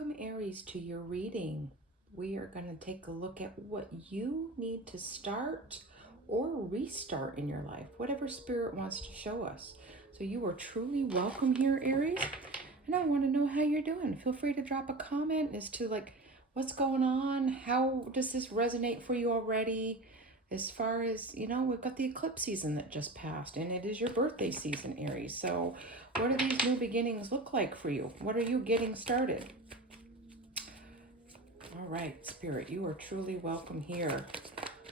Welcome, Aries, to your reading. We are going to take a look at what you need to start or restart in your life, whatever Spirit wants to show us. So you are truly welcome here, Aries. And I want to know how you're doing. Feel free to drop a comment as to what's going on. How does this resonate for you already? As far as, we've got the eclipse season that just passed, and it is your birthday season, Aries. So what do these new beginnings look like for you? What are you getting started? All right, Spirit, you are truly welcome here.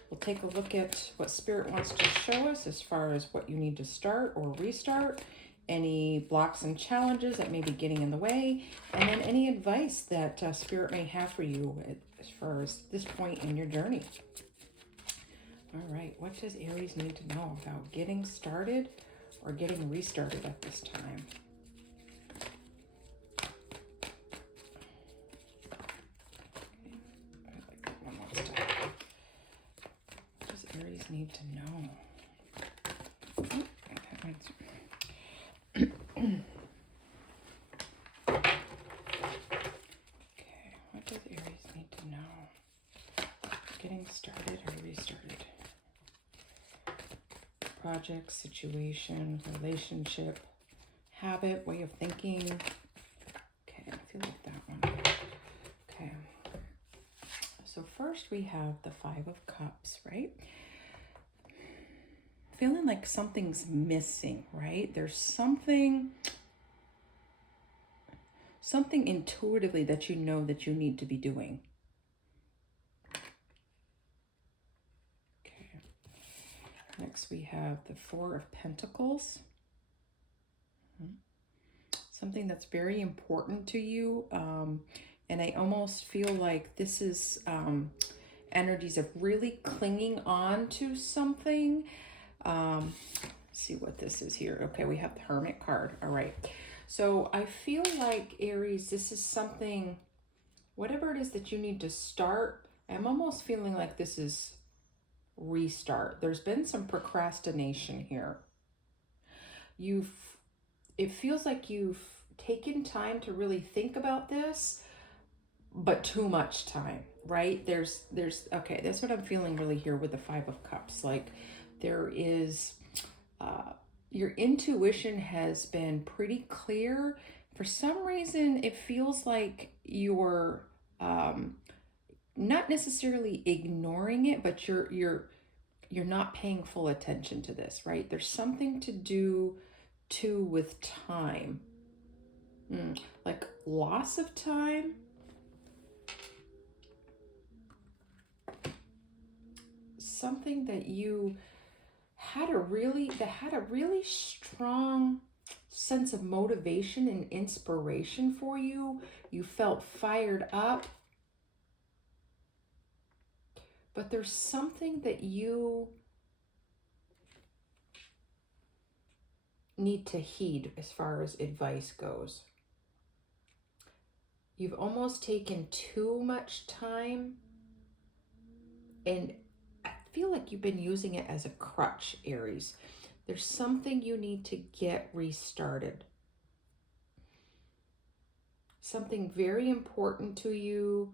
We'll take a look at what Spirit wants to show us as far as what you need to start or restart, any blocks and challenges that may be getting in the way, and then any advice that Spirit may have for you as far as this point in your journey. All right, what does Aries need to know about getting started or getting restarted at this time? Okay, I like that one more time. What does Aries need to know? Okay, what does Aries need to know? Getting started or restarted? Project, situation, relationship, habit, way of thinking. Okay, I feel like that one. Okay. So first we have the Five of Cups, right? Feeling like something's missing, right? There's something intuitively that you know that you need to be doing. Okay. Next we have the Four of Pentacles. Something that's very important to you. And I almost feel like this is energies of really clinging on to something. Let's see what this is here. Okay, we have the Hermit card. All right. So I feel like, Aries, this is something, whatever it is that you need to start, I'm almost feeling like this is restart. There's been some procrastination here. It feels like you've taken time to really think about this, but too much time, right? Okay, that's what I'm feeling really here with the Five of Cups. Like there is, your intuition has been pretty clear. For some reason, it feels like you're not necessarily ignoring it, but you're not paying full attention to this, right? There's something to do too with time, like loss of time. Something that you had a really strong sense of motivation and inspiration for you. You felt fired up, but there's something that you need to heed as far as advice goes. You've almost taken too much time, and I feel like you've been using it as a crutch, Aries. There's something you need to get restarted. Something very important to you.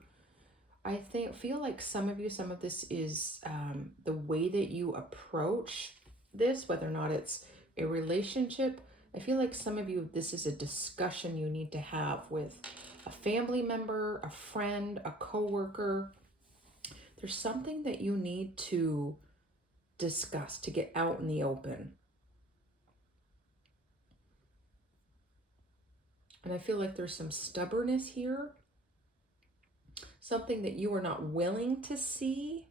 I feel like some of this is the way that you approach this, whether or not it's a relationship. I feel like some of you, this is a discussion you need to have with a family member, a friend, a coworker. There's something that you need to discuss, to get out in the open. And I feel like there's some stubbornness here. Something that you are not willing to see.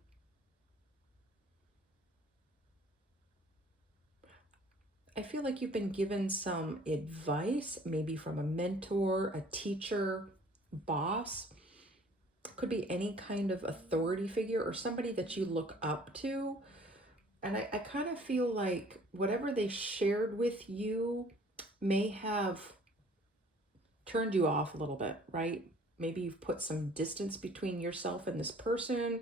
I feel like you've been given some advice, maybe from a mentor, a teacher, boss. Could be any kind of authority figure or somebody that you look up to. And I kind of feel like whatever they shared with you may have turned you off a little bit, right? Maybe you've put some distance between yourself and this person,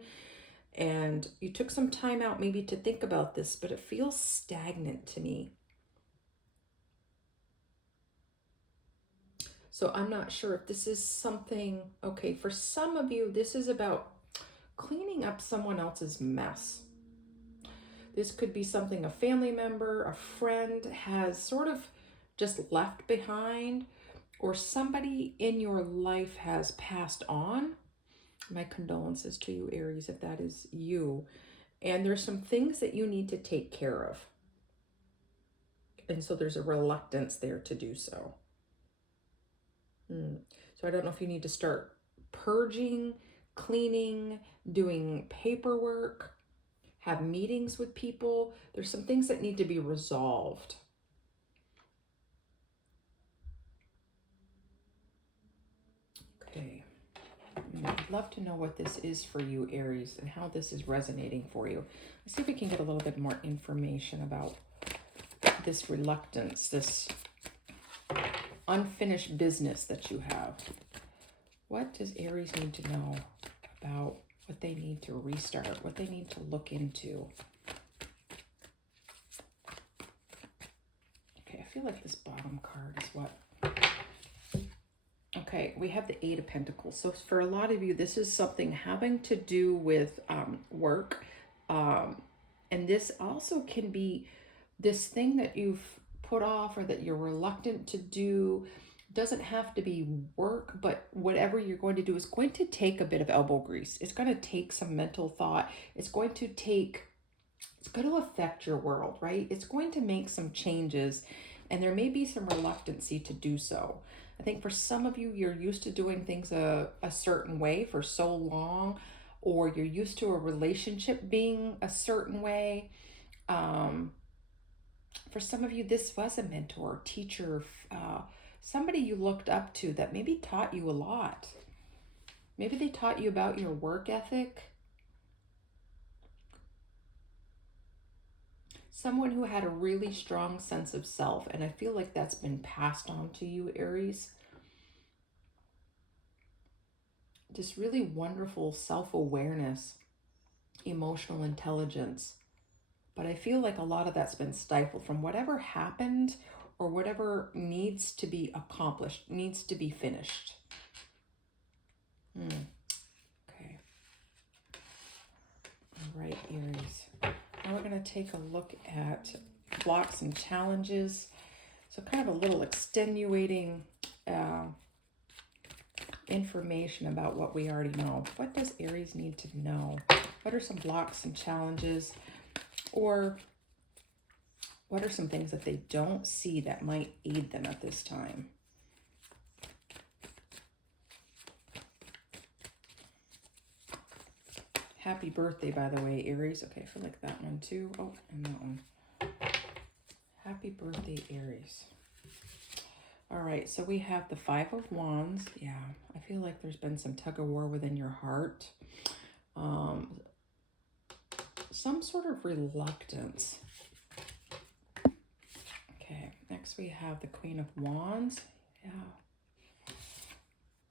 and you took some time out maybe to think about this, but it feels stagnant to me. So I'm not sure if this is something, okay, for some of you, this is about cleaning up someone else's mess. This could be something a family member, a friend has sort of just left behind, or somebody in your life has passed on. My condolences to you, Aries, if that is you. And there's some things that you need to take care of. And so there's a reluctance there to do so. So I don't know if you need to start purging, cleaning, doing paperwork, have meetings with people. There's some things that need to be resolved. Okay. I'd love to know what this is for you, Aries, and how this is resonating for you. Let's see if we can get a little bit more information about this reluctance, this unfinished business that you have. What does Aries need to know about what they need to restart, what they need to look into? Okay, I feel like this bottom card is what... Okay, we have the Eight of Pentacles. So for a lot of you, this is something having to do with work. And this also can be this thing that you've put off or that you're reluctant to do. Doesn't have to be work, but whatever you're going to do is going to take a bit of elbow grease. It's going to take some mental thought. It's going to affect your world, right? It's going to make some changes, and there may be some reluctancy to do so. I think for some of you, you're used to doing things a certain way for so long, or you're used to a relationship being a certain way. For some of you, this was a mentor, teacher, somebody you looked up to that maybe taught you a lot. Maybe they taught you about your work ethic. Someone who had a really strong sense of self, and I feel like that's been passed on to you, Aries. Just really wonderful self-awareness, emotional intelligence. But I feel like a lot of that's been stifled from whatever happened or whatever needs to be accomplished, needs to be finished. Okay. All right, Aries. Now we're going to take a look at blocks and challenges. So kind of a little extenuating information about what we already know. What does Aries need to know? What are some blocks and challenges? Or what are some things that they don't see that might aid them at this time? Happy birthday, by the way, Aries. Okay, I feel like that one too. Oh, and that one. Happy birthday, Aries. All right, so we have the Five of Wands. Yeah, I feel like there's been some tug of war within your heart. Some sort of reluctance. Okay, next we have the Queen of Wands. Yeah.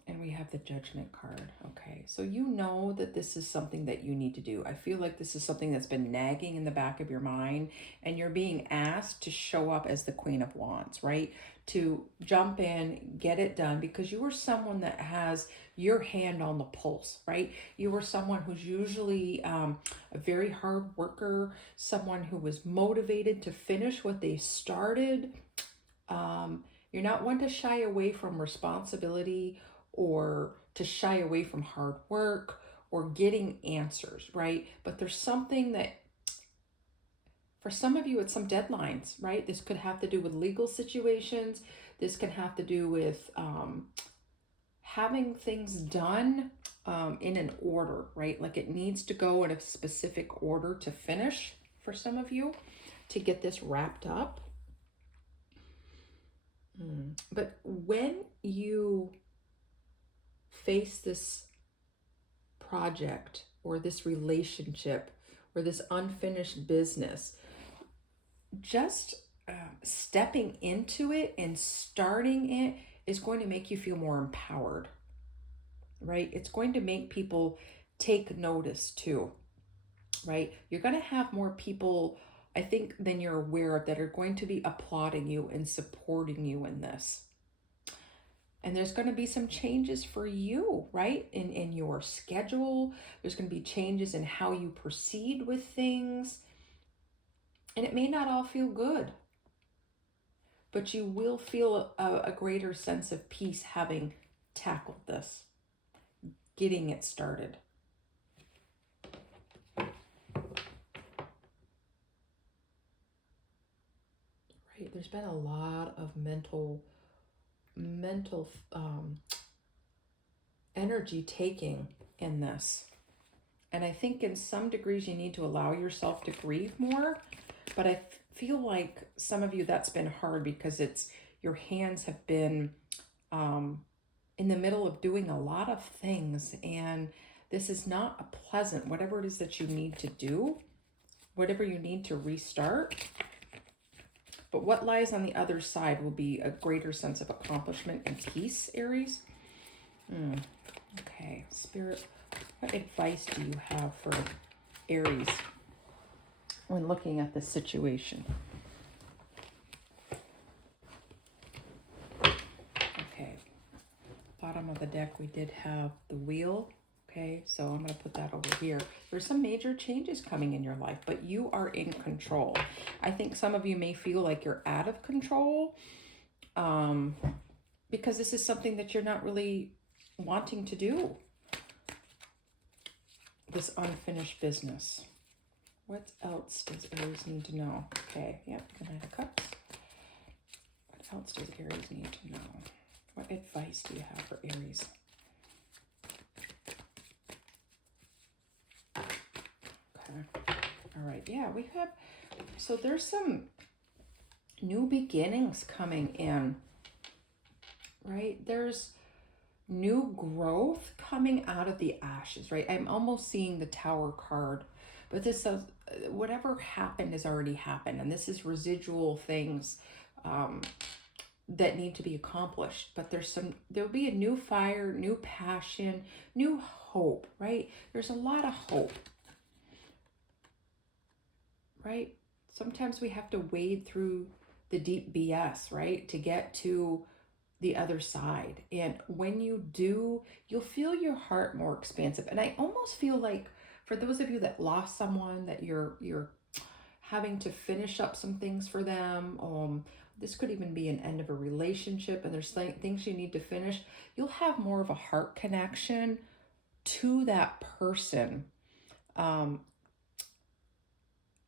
And we have the Judgment card. Okay, so you know that this is something that you need to do. I feel like this is something that's been nagging in the back of your mind, and you're being asked to show up as the Queen of Wands, right? To jump in, get it done, because you are someone that has your hand on the pulse, right? You are someone who's usually a very hard worker, someone who was motivated to finish what they started. You're not one to shy away from responsibility or to shy away from hard work or getting answers, right? But there's something that, for some of you, it's some deadlines, right? This could have to do with legal situations. This can have to do with having things done in an order, right? Like it needs to go in a specific order to finish for some of you to get this wrapped up. But when you face this project or this relationship or this unfinished business, just stepping into it and starting it is going to make you feel more empowered, right? It's going to make people take notice too, right? You're going to have more people, I think, than you're aware of that are going to be applauding you and supporting you in this. And there's going to be some changes for you, right? In your schedule. There's going to be changes in how you proceed with things. And it may not all feel good, but you will feel a greater sense of peace having tackled this, getting it started. Right? There's been a lot of mental energy taking in this. And I think in some degrees you need to allow yourself to grieve more. But I feel like some of you, that's been hard because your hands have been in the middle of doing a lot of things. And this is not a pleasant, whatever it is that you need to do, whatever you need to restart. But what lies on the other side will be a greater sense of accomplishment and peace, Aries. Okay, Spirit, what advice do you have for Aries when looking at this situation? Okay, bottom of the deck we did have the Wheel. Okay, so I'm going to put that over here. There's some major changes coming in your life, but you are in control. I think some of you may feel like you're out of control because this is something that you're not really wanting to do. This unfinished business. What else does Aries need to know? Okay, yep, the Knight of Cups. What else does Aries need to know? What advice do you have for Aries? Okay, all right, yeah, we have, so there's some new beginnings coming in, right? There's new growth coming out of the ashes, right? I'm almost seeing the Tower card, but this says whatever happened has already happened, and this is residual things that need to be accomplished. But there'll be a new fire, new passion, new hope, right? There's a lot of hope, right? Sometimes we have to wade through the deep BS, right, to get to the other side. And when you do, you'll feel your heart more expansive. And I almost feel like for those of you that lost someone, that you're having to finish up some things for them, this could even be an end of a relationship and there's things you need to finish, you'll have more of a heart connection to that person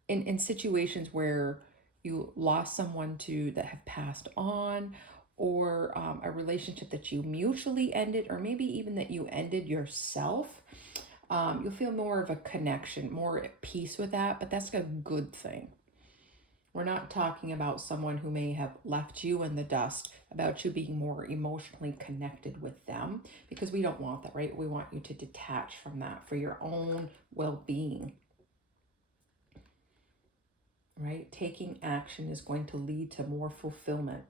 in situations where you lost someone that have passed on, or a relationship that you mutually ended, or maybe even that you ended yourself. You'll feel more of a connection, more at peace with that, but that's a good thing. We're not talking about someone who may have left you in the dust, about you being more emotionally connected with them, because we don't want that, right? We want you to detach from that for your own well-being. Right? Taking action is going to lead to more fulfillment.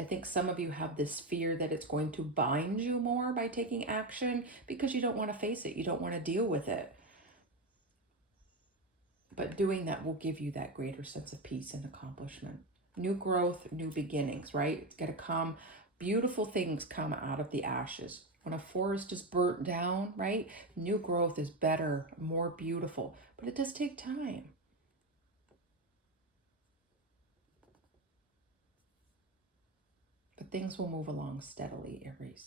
I think some of you have this fear that it's going to bind you more by taking action because you don't want to face it. You don't want to deal with it. But doing that will give you that greater sense of peace and accomplishment. New growth, new beginnings, right? It's going to come. Beautiful things come out of the ashes. When a forest is burnt down, right? New growth is better, more beautiful. But it does take time. But things will move along steadily, Aries.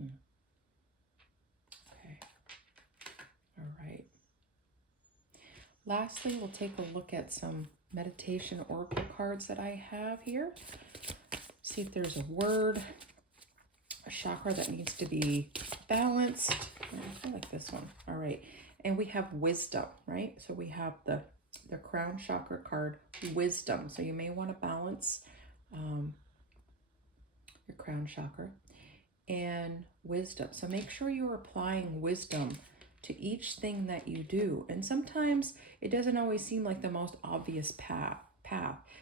Okay. All right. Lastly, we'll take a look at some meditation oracle cards that I have here. See if there's a word, a chakra that needs to be balanced. I like this one. All right. And we have wisdom, right? So we have the crown chakra card, wisdom. So you may want to balance your crown chakra and wisdom. So make sure you're applying wisdom to each thing that you do. And sometimes it doesn't always seem like the most obvious path,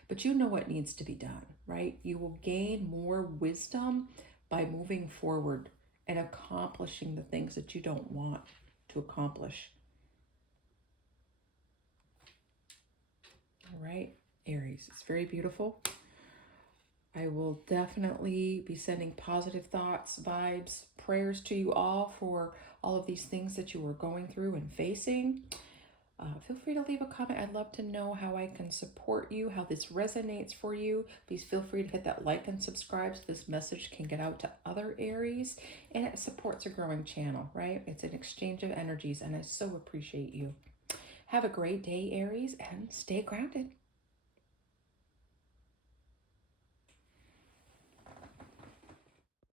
but you know what needs to be done, right? You will gain more wisdom by moving forward and accomplishing the things that you don't want to accomplish. All right, Aries, it's very beautiful. I will definitely be sending positive thoughts, vibes, prayers to you all for all of these things that you are going through and facing. Feel free to leave a comment. I'd love to know how I can support you, how this resonates for you. Please feel free to hit that like and subscribe so this message can get out to other Aries, and it supports a growing channel, right? It's an exchange of energies, and I so appreciate you. Have a great day, Aries, and stay grounded.